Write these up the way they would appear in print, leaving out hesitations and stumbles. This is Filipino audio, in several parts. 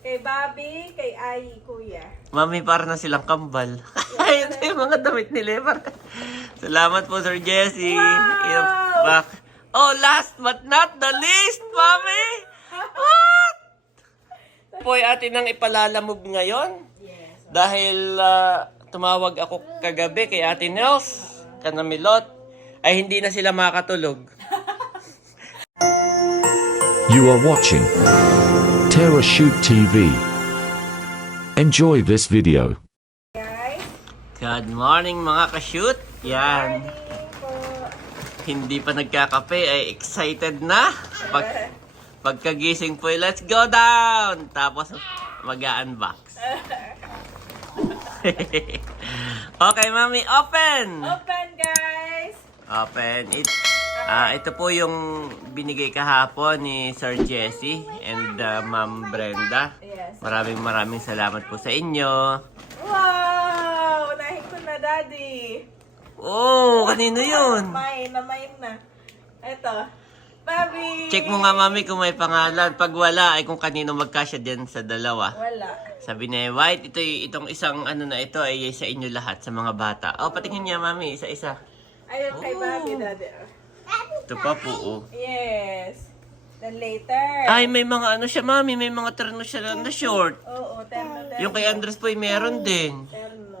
Kay Bobby, kay Ai, kuya. Mami, para na silang kambal. Ito yung mga damit ni Levar. Salamat po, Sir Jesse. Wow! Back. Oh, last but not the least, Mami! What? Po ay atin ang ipalalamove ngayon. Yes. Dahil tumawag ako kagabi kay Ate Nels, Kanamilot, ay hindi na sila makatulog. You are watching Terra Shoot TV. Enjoy this video. Guys, Good morning mga ka-shoot. Yan. morning po. Hindi pa nagkakape ay excited na. Pagkagising po, let's go down! Tapos mag-unbox. Okay, Mami, open! Open, guys! Open. Ito po yung binigay kahapon ni Sir Jesse and Ma'am Brenda. Yes. Maraming salamat po sa inyo. Wow! Unahin ko na, Daddy. Oh, kanino yun? Mine na. Ito. Bobby! Check mo nga, Mami, kung may pangalan. Pag wala, ay kung kanino magkasya din sa dalawa. Wala. Sabi ni White, itong isang ano na ito ay sa inyo lahat, sa mga bata. Oh, patingin niya, Mami, isa-isa. Ayun kay Oh. Bobby, Daddy. Ito pa po, oh. Yes. Then later. Ay, may mga ano siya, Mami, may mga terno siya na short. Oo, terno. Yung kay Andres po ay meron din. Terno.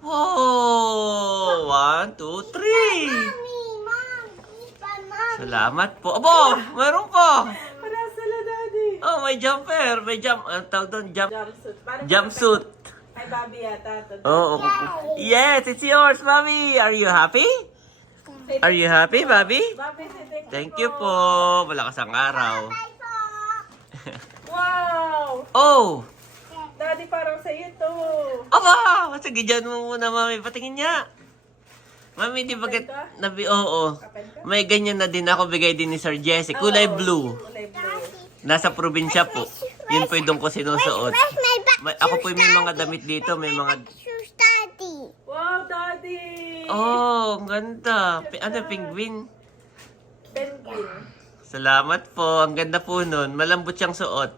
Oh, 1, 2, 3. Salamat po. Abo, meron pa. Para sila, Daddy. Oh, may jumper. May tawag doon, Jumpsuit. Parang jumpsuit. Kay Bobby yata. Oh, yes, it's yours, Mami. Are you happy? Are you happy, Bobby? Bobby, Thank you po. Malakas ang araw. Wow! Oh, Daddy, parang sa'yo to. aba, sige dyan mo muna, Mami. Patingin niya. Mami, di ba oo. May ganyan na din ako, bigay din ni Sir Jesse. Kulay blue. Kulay blue. Nasa probinsya po. Yun po yung doon ko sinusuot. Ako po may mga damit dito, may mga... Wow, Daddy! Oh, ang ganda. Ano, penguin? Penguin. Salamat po. Ang ganda po nun. Malambot siyang suot.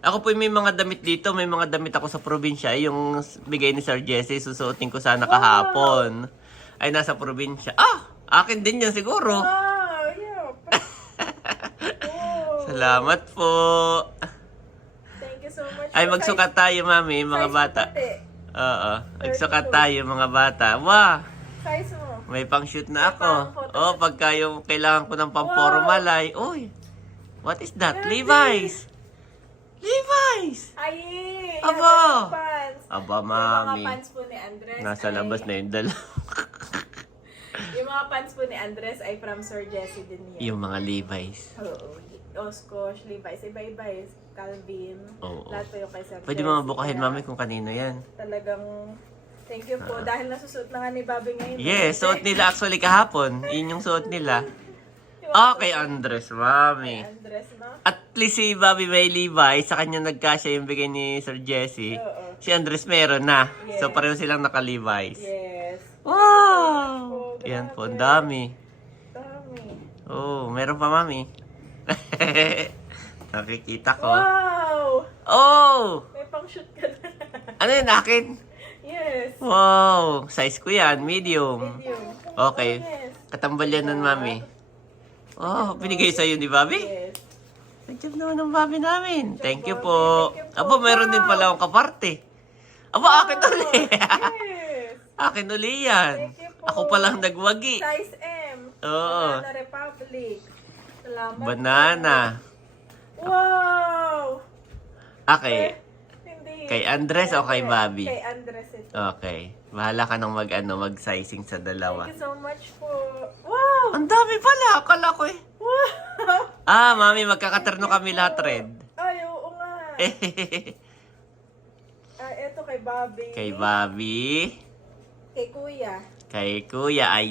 Ako po may mga damit dito. May mga damit ako sa probinsya. Yung bigay ni Sir Jesse, susuotin ko sana kahapon. Ay, nasa probinsya. Ah! Akin din yan siguro. Wow, yeah. Oh. Salamat po. Thank you so much. Ay, magsukat tayo, Mami, mga Size bata. puti. Oo. Magsukat tayo, mga bata. Wow! Size mo. May pang-shoot na ako. May pang-photo. Oh, pagka yung kailangan ko ng pang-formal ay, uy, what is that? Levi's! Levi's! Ay, Aba! yung pants. Aba, Yung mga Mami. pants po ni Andres Nasa ay- labas na yung dalawa. Yung mga pants po ni Andres ay from Sir Jesse din yan. Yung mga Levi's. Oo. Oscosh, Levi's, iba-iba eh. Calvin. Oo. Lahat po yung kay Sir Pwede Jesse. mga bukahin, Kaya Mami, kung kanino yan. Talagang thank you po. Dahil nasusuot na nga ni Bobby ngayon. Yes, suot nila actually kahapon. Yun yung suot nila. Okay, Andres, Mami. Andres, no? At least si Bobby may Levi's, sa kanya nagkasya yung bigay ni Sir Jesse. Oo. Si Andres meron na. So Yes. pareho silang naka-Levi's. Yes. Wow! Grabe. Yan po, ang dami. Dami. Oh, meron pa, Mami. Nakikita ko. Wow! Oh! May pang-shoot ka na. Ano yun, akin? Yes. Wow! Size ko yan, medium. Medium. Okay. Yes. Katambal yan nun, Mami. Oh, binigay sa'yo ni Bobby? Yes. Good job naman ng Bobby namin. Thank you Bobby. po. Thank you po. Aba, meron din pala akong kaparte. Aba, akin uli. Yes. Akin uli yan. Thank you po. Ako palang nagwagi. Size M. Oo. Banana Republic. Salamat. Banana. Wow! Okay. Hindi. Kay Andres o kay Bobby? Kay Andres ito. Okay. Bahala ka nang mag-sizing sa dalawa. Thank you so much po. Wow! Ang dami pala. Akala ko eh. Wow! Ah, Mami, magkakaterno kami lahat red. Ay, oo nga. Ito kay Bobby. Kay Bobby. Kay Kuya. Kay Kuya ay...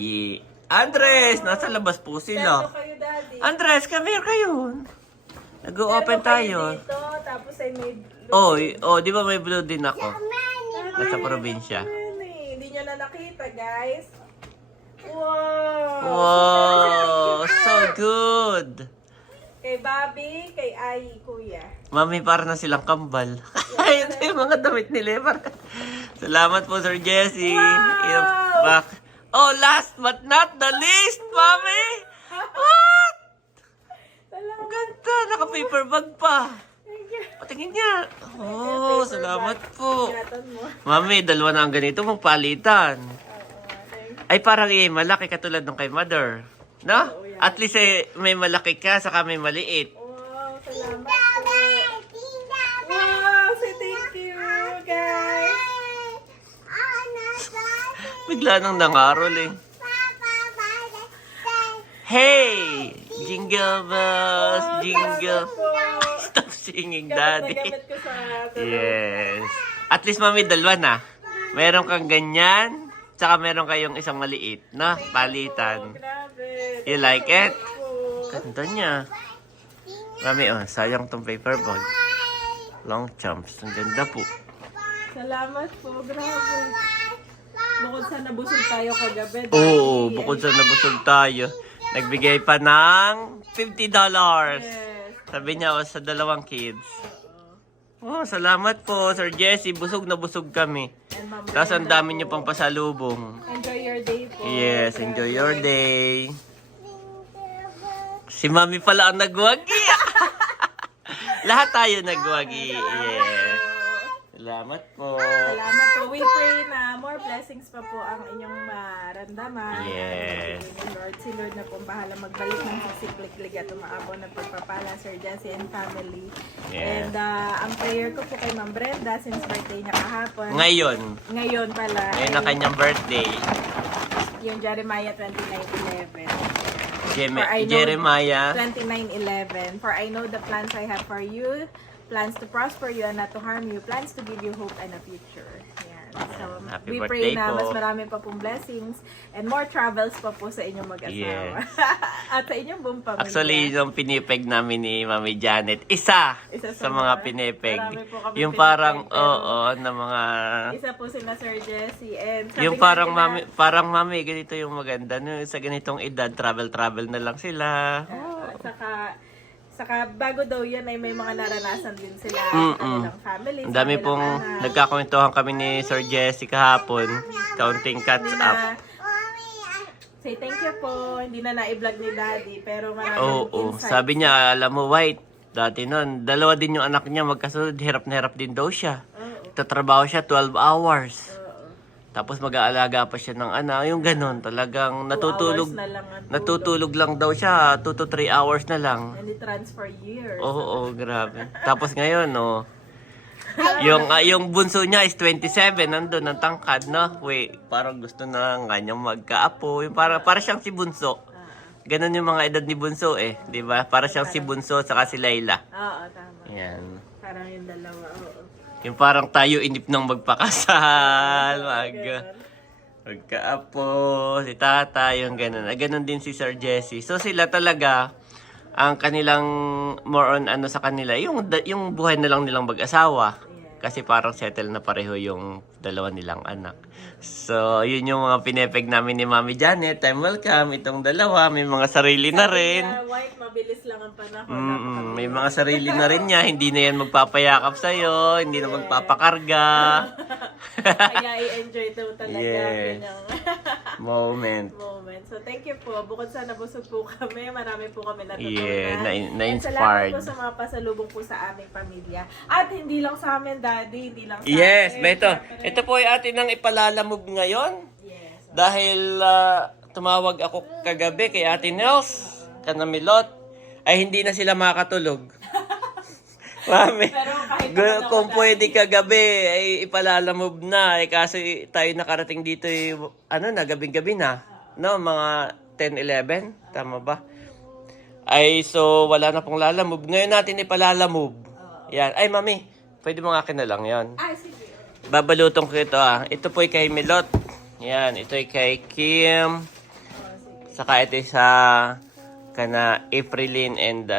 Andres! Nasa labas po Sento sila. kayo, Daddy. Andres, come here kayo. Nag-open Sento kayo tayo. Dito, tapos ay may blue. Oh, di ba may blue din ako? Nasa probinsya. Hindi niya na nakita, guys. Wow! Wow! So good! Kay Bobby, kay Ai, Kuya. Mami, para na silang kambal. Ito yung mga damit nila. Salamat po, Sir Jesse. Wow! Oh, last but not the least, Mami! What? Salamat. Ang ganda, naka-paper bag pa. Thank you. Patingin niya. Oh, salamat po. Ingatan mo. Mami, dalawa na ang ganito, magpalitan. Thank you. Ay, parang malaki katulad ng kay Mother. No? Oo, yan. At least may malaki ka, saka may maliit. Wow, salamat po. Wow, say thank you, guys. Bigla nang nangarol eh. Hey! Jingle bells, jingle. Po. Stop singing, Gamit na Daddy. gamit ko sa Yes. At least, Mami, dalawa na. Meron kang ganyan, tsaka meron kayong isang maliit, no? Palitan. Grabe. You like it? Po. Ganda niya. Mami, oh, sayang tong paper bag. Long chumps. Ang ganda po. Salamat po, grabe. Bukod sa nabusog tayo kagabi. Oo, Daddy. bukod sa nabusog tayo, nagbigay pa ng $50. Yes. Sabi niya, oh, sa dalawang kids. Oh, salamat po, Sir Jesse. Busog na busog kami. And Ma'am Tapos ang Brenda dami po. niyo pang pasalubong. Enjoy your day po. Yes, Grabe. enjoy your day. Si Mami pala ang nagwagi. Lahat tayo nagwagi. Yes. Salamat po. Salamat po. We pray na more blessings pa po ang inyong maramdaman. Yes. Ni Lord. Si Lord na po ang bahala magbalik ng siksiklik at umaabot ng pagpapala, Sir Jesse and family. Yes. And ang prayer ko po kay Ma'am Brenda since birthday niya kahapon. Ngayon, Ngayon pala. ngayon ang kanyang birthday. Yung Jeremiah 29:11. Jem- For I know- Jeremiah. 29:11. For I know the plans I have for you, plans to prosper you and not to harm you, plans to give you hope and a future. Yan. So, Happy we birthday pray na po. mas marami pa pong blessings and more travels pa po sa inyong mag-asawa. Yes. At sa inyong buong pamilya. Actually, yung pinipeg namin ni Mami Janet, isa Isa sa sa mga mga- pinipeg. marami po kami Yung parang, pinipeg, pero- oo, na mga... Isa po sila Sir Jesse and sabi Yung nga parang nila- mami, ganito yung maganda. No, sa ganitong edad, travel na lang sila. At saka bago daw yan ay may mga naranasan din sila sa Mm-mm. kanilang family. Ang sa dami kanilang pong anak. nagkakwentuhan kami ni Sir Jesse kahapon. Counting cats Hindi up. na, say thank you po. Hindi na na-vlog ni Daddy, pero marami Oo, insights. sabi niya, alam mo, White, dati nun, dalawa din yung anak niya magkasunod, hirap na hirap din daw siya. Oo. Tatrabaho siya 12 hours. Oo. Tapos mag-aalaga pa siya ng anak. Yung ganun, talagang natutulog. 2 hours na lang ang tulog. Natutulog lang daw siya, 2 to 3 hours na lang. And it runs for years. Oo, grabe. Tapos ngayon, yung bunso niya is 27, nandun, ang tangkad, no? Wait, parang gusto na nga niyang magkaapo. Yung para siyang si Bunso. Ganun yung mga edad ni Bunso eh, di ba? Para siyang si Bunso saka si Layla. Oo, tama. Yan. Parang yung dalawa, oo. Yung parang tayo inip ng magpakasal, Ganun. magkaapo, si tata, yung ganun. Ganun din si Sir Jesse. So sila talaga, ang kanilang more on ano sa kanila, yung buhay na lang nilang mag-asawa. Kasi parang settle na pareho yung dalawa nilang anak. So, yun yung mga pinepeg namin ni Mami Janet. Time welcome, itong dalawa, may mga sarili na rin. Kaya White, mabilis lang ang panahon. May mga sarili na rin niya, hindi na yan magpapayakap sa'yo, hindi na magpapakarga. Kaya i-enjoy daw talaga Yes. yun yung Moment. moment. So, thank you po. Bukod sa nabusog po kami, marami po kami natutunan. Yeah, And na-inspired. salamat po sa mga pasalubong po sa aming pamilya. At hindi lang sa amin, Daddy. Hindi lang sa Yes, amin. Beto. Siyempre. Ito po ay atin ang ipalalamove ngayon. Yes. Dahil tumawag ako kagabi kay Ate Nels, Kanamilot, ay hindi na sila makatulog. Mami, Pero kahit naman ako, kung Daddy. pwede kagabi, ay ipalalamove na. Kasi tayo nakarating dito, gabing-gabi na. No, mga 10-11, tama ba? Ay, so wala na pong lalamove. Ngayon natin ipalalamove. Yan. Ay, Mami, pwede mo akin na lang yon. Ah, sige. Babalutong ko ito Ito po ay kay Milot. Yan, ito ay kay Kim. Saka ito ay sa kana Efrelyn and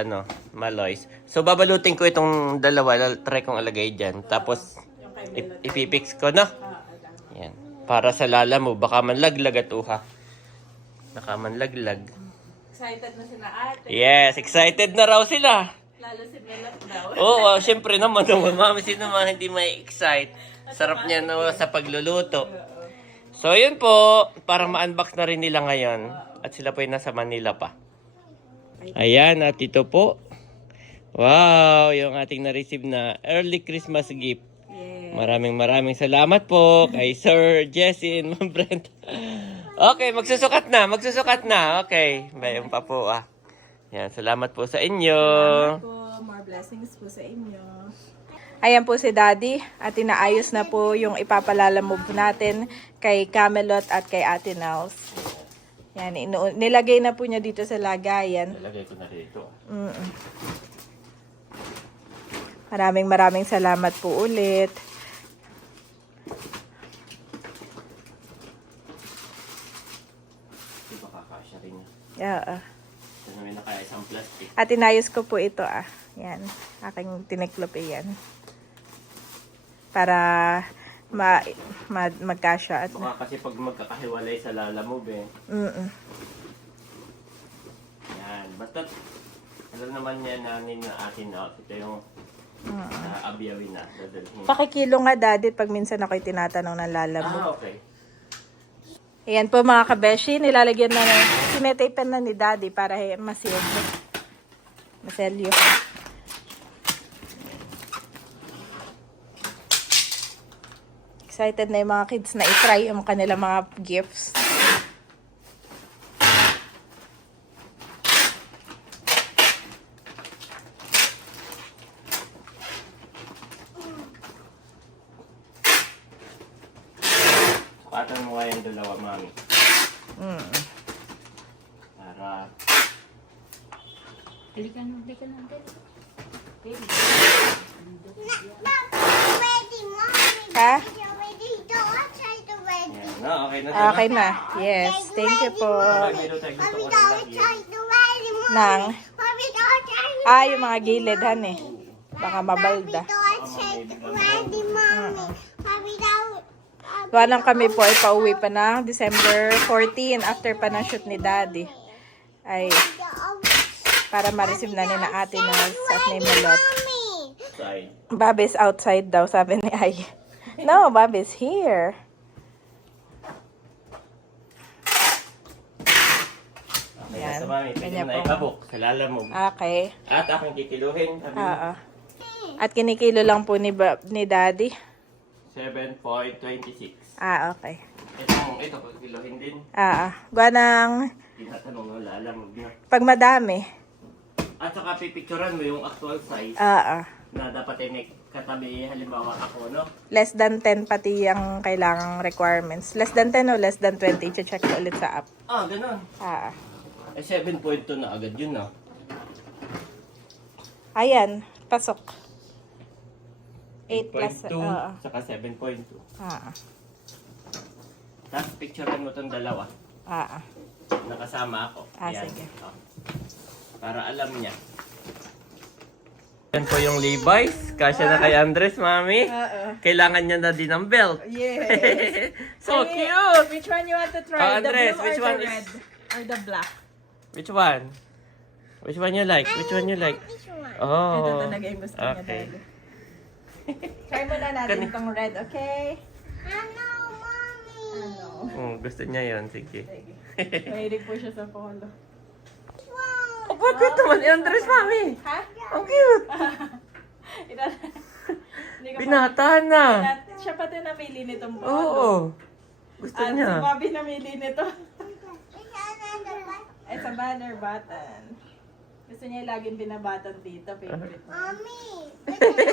Maloys. So babalutin ko itong dalawa, try kong alagay diyan. Tapos Yung kay Melody. ipipix ko na. Yan. Para sa lala mo, baka manlaglag at uha. Baka manlaglag. Excited na sila ate. Yes, excited na raw sila. lalo si Melot daw. Oo, syempre naman. Mami, sino naman hindi may excite. Sarap niya no, sa pagluluto. So, yun po. Parang ma-unbox na rin nila ngayon. At sila po yung nasa Manila pa. Ayan, at ito po. Wow, yung ating na-receive na early Christmas gift. Yeah. Maraming salamat po kay Sir Jesse and Ma'am Brent. Okay, magsusukat na. Okay, bayang pa po ah. Yan, salamat po sa inyo. Salamat po. More blessings po sa inyo. Ayan po si Daddy at inaayos na po yung ipapalalamove natin kay Camelot at kay Ate Nels. Yan, nilagay na po niya dito sa lagayan. Nalagay ko na rito. Maraming salamat po ulit. Di ba kakasya rin niya? Yeah. Ito namin na kaya isang plastic. At inayos ko po ito ah. Yan, aking tiniklop yan. Para magkasya at Baka kasi pag magkakahiwalay sa lalamove eh. Yan. Basta alam naman niya namin na atin na ito yung abiyawin na. Dadalhin. pakikilo nga Daddy pag minsan ako'y tinatanong ng lalamove. Okay. Ayan po mga kabeshi, nilalagyan na sinetapen na ni Daddy para maselyo. Maselyo. Excited na yung mga kids na i-try yung kanilang mga gifts. Sukatan mo nga yung dalawa, Mami. Para... Ha? Yan, no? Okay na. Okay na. Yes. Thank you po. Mayroon tayo gusto ko lang lagyan. Nang, yung mga gilid, han eh. Baka mabalda. Walang kami po ay pauwi pa na December 14 after pa ng shoot ni Daddy. Ay, para ma-receive na ni na Ate Nels at ni Melot. Side. Bobby's outside daw, sabi ni Ay. No, Bobby's here. Okay, Yan. nasa Mami. Pwede Kanya mo na po. ikabok sa lalamove. Okay. At aking kikiluhin. Sabi mo, Oo. At kinikilo lang po ni Daddy. 7.26. Okay. Ito, kikiluhin din. Gawa ng Tinatanong ng lalamove na. pag madami. At saka pipicturan mo yung actual size na dapat ay may katabi, halimbawa ako, no? Less than 10 pati yung kailangang requirements. Less than 10 o less than 20, check ko ulit sa app. Ganun. Eh, 7.2 na agad yun, no? Ayan, pasok. 8 plus, 8.2, saka 7.2. Tapos picturean mo tong dalawa. Nakasama ako. Sige. Para alam niya. Yan po yung Levi's. Kasya na kay Andres, Mami. Kailangan niya na din ng belt. Yes. So cute! Which one you want to try? Andres, the blue which or one the is- red? Or the black? Which one? Which one you like? Which one you like? Ito Oh. talaga yung gusto niya Okay. talaga. Try muna natin tong red, okay? Gusto niya yon, sige. Mahilig po siya sa polo. Oh, bakit naman ni Andres, Mami? Ha? Ang cute! Hindi ko Binata na. Siya pati namili nitong polo. Oo. Gusto Si niya. Bobby namili nito. It's a banner button. Gusto niya laging binabatan dito. Favorite niya.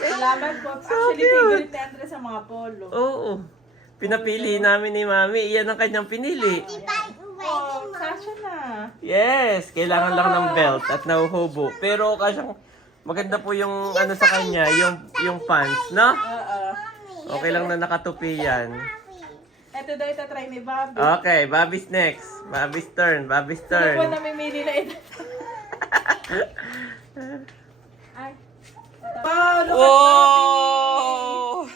Salamat po. Actually, favorite ni Andres sa mga polo. Oo. Pinapili namin ni Mami. Iyan ang kanyang pinili. Oh, kasha na. Yes, kailangan lang ng belt at nahuhubo. Pero kasyang maganda po yung ano sa kanya, yung pants, no? Okay lang na nakatupi yan. Ito daw itatry ni Bobby. Okay, Bobby's next. Bobby's turn, Bobby's Ano po turn. namimili na ito? Ay. Wow, look at Bobby! Wow!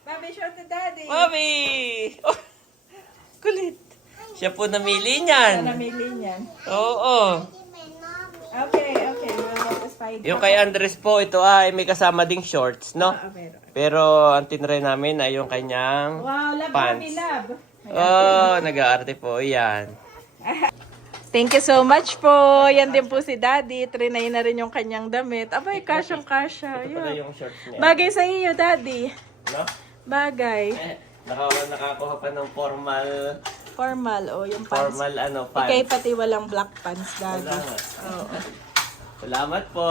Bobby, show to Daddy. Bobby! Oh, kulit. Siya po namili Siya niyan. namili niyan. Oo. Okay. We'll get the side. Yung kay Andres po, ito ay may kasama ding shorts, no? Meron. Pero ang tinry namin ay yung kanyang Wow, love pants. kami, love. Oh, nag-aarte po. Yan. Thank you so much po. Yan din po si Daddy. Trinay na rin yung kanyang damit. Abay, kasyang-kasya. Ito pala Yan. yung shorts niya. Bagay sa iyo, Daddy. No? Bagay. Nakakuha pa ng formal Formal, yung pants. pants. Ikay pati walang black pants, Daddy. Salamat. Oo. Salamat po.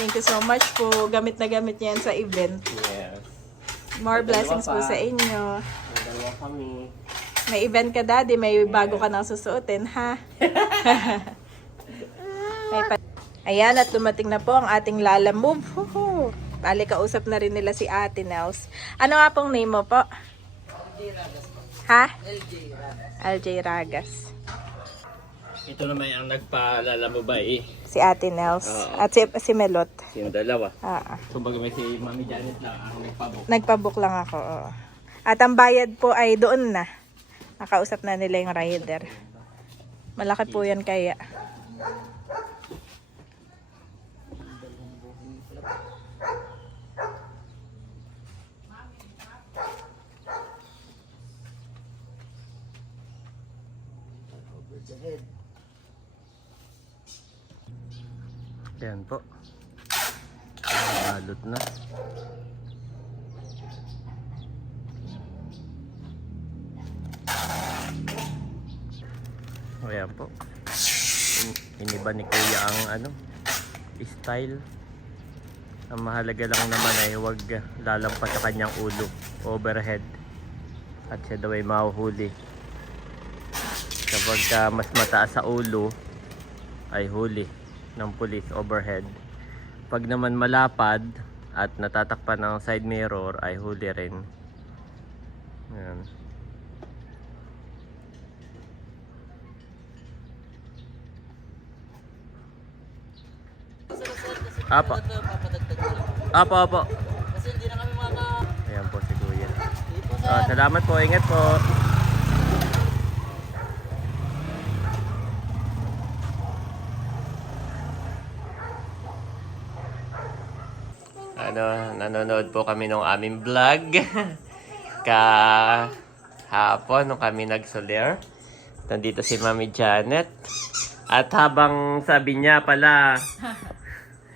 Thank you so much po. Gamit na gamit yan sa event. Yes. More May blessings dalawa po pa. sa inyo. May dalawa kami. May event ka, Daddy. May bago ka nang susuotin, ha? Ayan, at dumating na po ang ating Lala Move. Bali, kausap na rin nila si Ate Nels. Ano nga pong name mo po? Ha? LJ Ragas. Ito naman ang nagpalalamubay. Si Ate Nels. Oo. At si Melot. Yung dalawa. Oo. May si Mami Janet lang ang nagpabok. Nagpabook lang ako. Oo. At ang bayad po ay doon na. Nakausap na nila yung rider. Malaki po yan kaya. Yan po. Balot na. Ayan po. Iniba ni Kuya ang style. Ang mahalaga lang naman ay huwag lalampas sa kanyang ulo, overhead. At siya daw ay mahuhuli. Kapag mas mataas sa ulo ay huli ng pulis, overhead. Pag naman malapad at natatakpan ng side mirror ay huli rin. Ayan. Apo. Apo. Kasi hindi na kami Ayan po si Kuya. Salamat po, ingat po. Nanonood po kami ng aming vlog. Kahapon nung kami nag-soler. Nandito si Mami Janet. At habang sabi niya pala,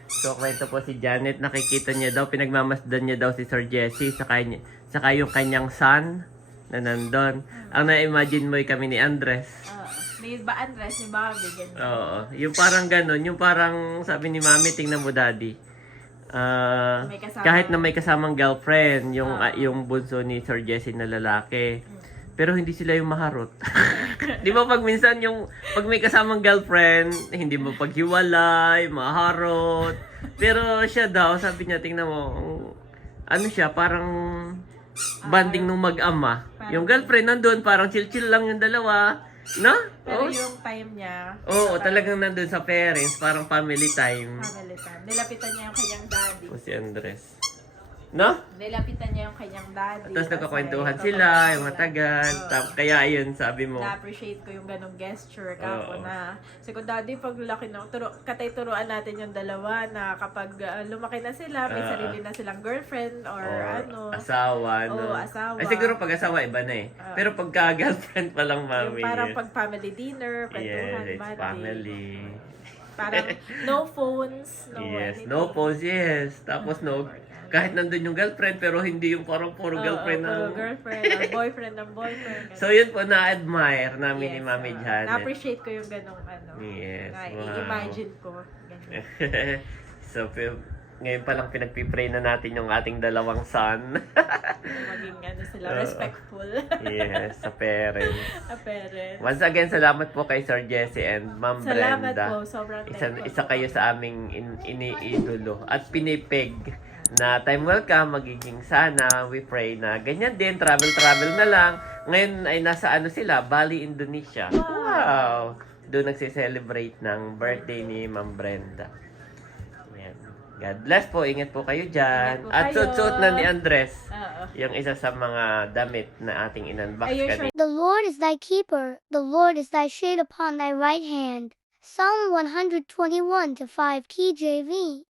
so kwento po si Janet, nakikita niya daw, pinagmamasdan niya daw si Sir Jesse saka yung kanyang son na nandun. Ang na-imagine mo kami ni Andres. Ni ba Andres, ni Bobby, ganyan. Oo. Yung parang ganun. Yung parang sabi ni Mami, tingnan mo daddy. May kasama. Kahit na may kasamang girlfriend, yung bunso ni Sir Jesse na lalaki. Pero hindi sila yung maharot. Di ba pag minsan pag may kasamang girlfriend, hindi mo paghiwalay, maharot. Pero siya daw, sabi niya, tingnan mo, ano siya, parang banding nung mag-ama. Yung girlfriend nandun, parang chill-chill lang yung dalawa. No? Pero yung time niya, Oo, talagang nandun sa parents, parang family time. family time. Nilapitan niya yung kanyang daddy. O si Andres. No? Nilapitan niya yung kanyang daddy. Tapos nagkakwentuhan Kasi sila, yung matagal. Kaya yun, sabi mo. Na-appreciate ko yung ganong gesture kako Oo. na si ko daddy pag laki na katay turuan natin yung dalawa na kapag lumaki na sila may sarili na silang girlfriend or asawa, no? Oo, asawa. Ay, siguro pag asawa, iba na eh. Pero pagka girlfriend pa lang, mami. yung parang pag family dinner, kwentuhan, Yes, it's bonding. family. Parang no phones, no Yes, anything. no pose, yes. Tapos no, kahit nandun yung girlfriend, pero hindi yung parang puro girlfriend puro na. girlfriend or boyfriend ng boyfriend. So yun po, na-admire namin ni Mami Janet. Na-appreciate ko yung ganong Yes, wow. i-imagine ko. Ganun. So, ngayon pa lang pinagpipray na natin yung ating dalawang son. Maging sila, respectful. Yes, sa parents. A parent. Once again, salamat po kay Sir Jesse and Ma'am Salamat Brenda. po, sobrang thankful. Isa kayo sa aming iniidolo at pinipig na time welcome, magiging sana, we pray na ganyan din, travel na lang. Ngayon ay nasa sila, Bali, Indonesia. Wow! Doon nagse-celebrate ng birthday ni Ma'am Brenda. Ayan. God bless po, ingat po kayo dyan. Ingat po At kayo. suot na ni Andres Oo. yung isa sa mga damit na ating in-unbox Ayun, kanina. The Lord is thy keeper, the Lord is thy shade upon thy right hand. Psalm 121 to 5 KJV.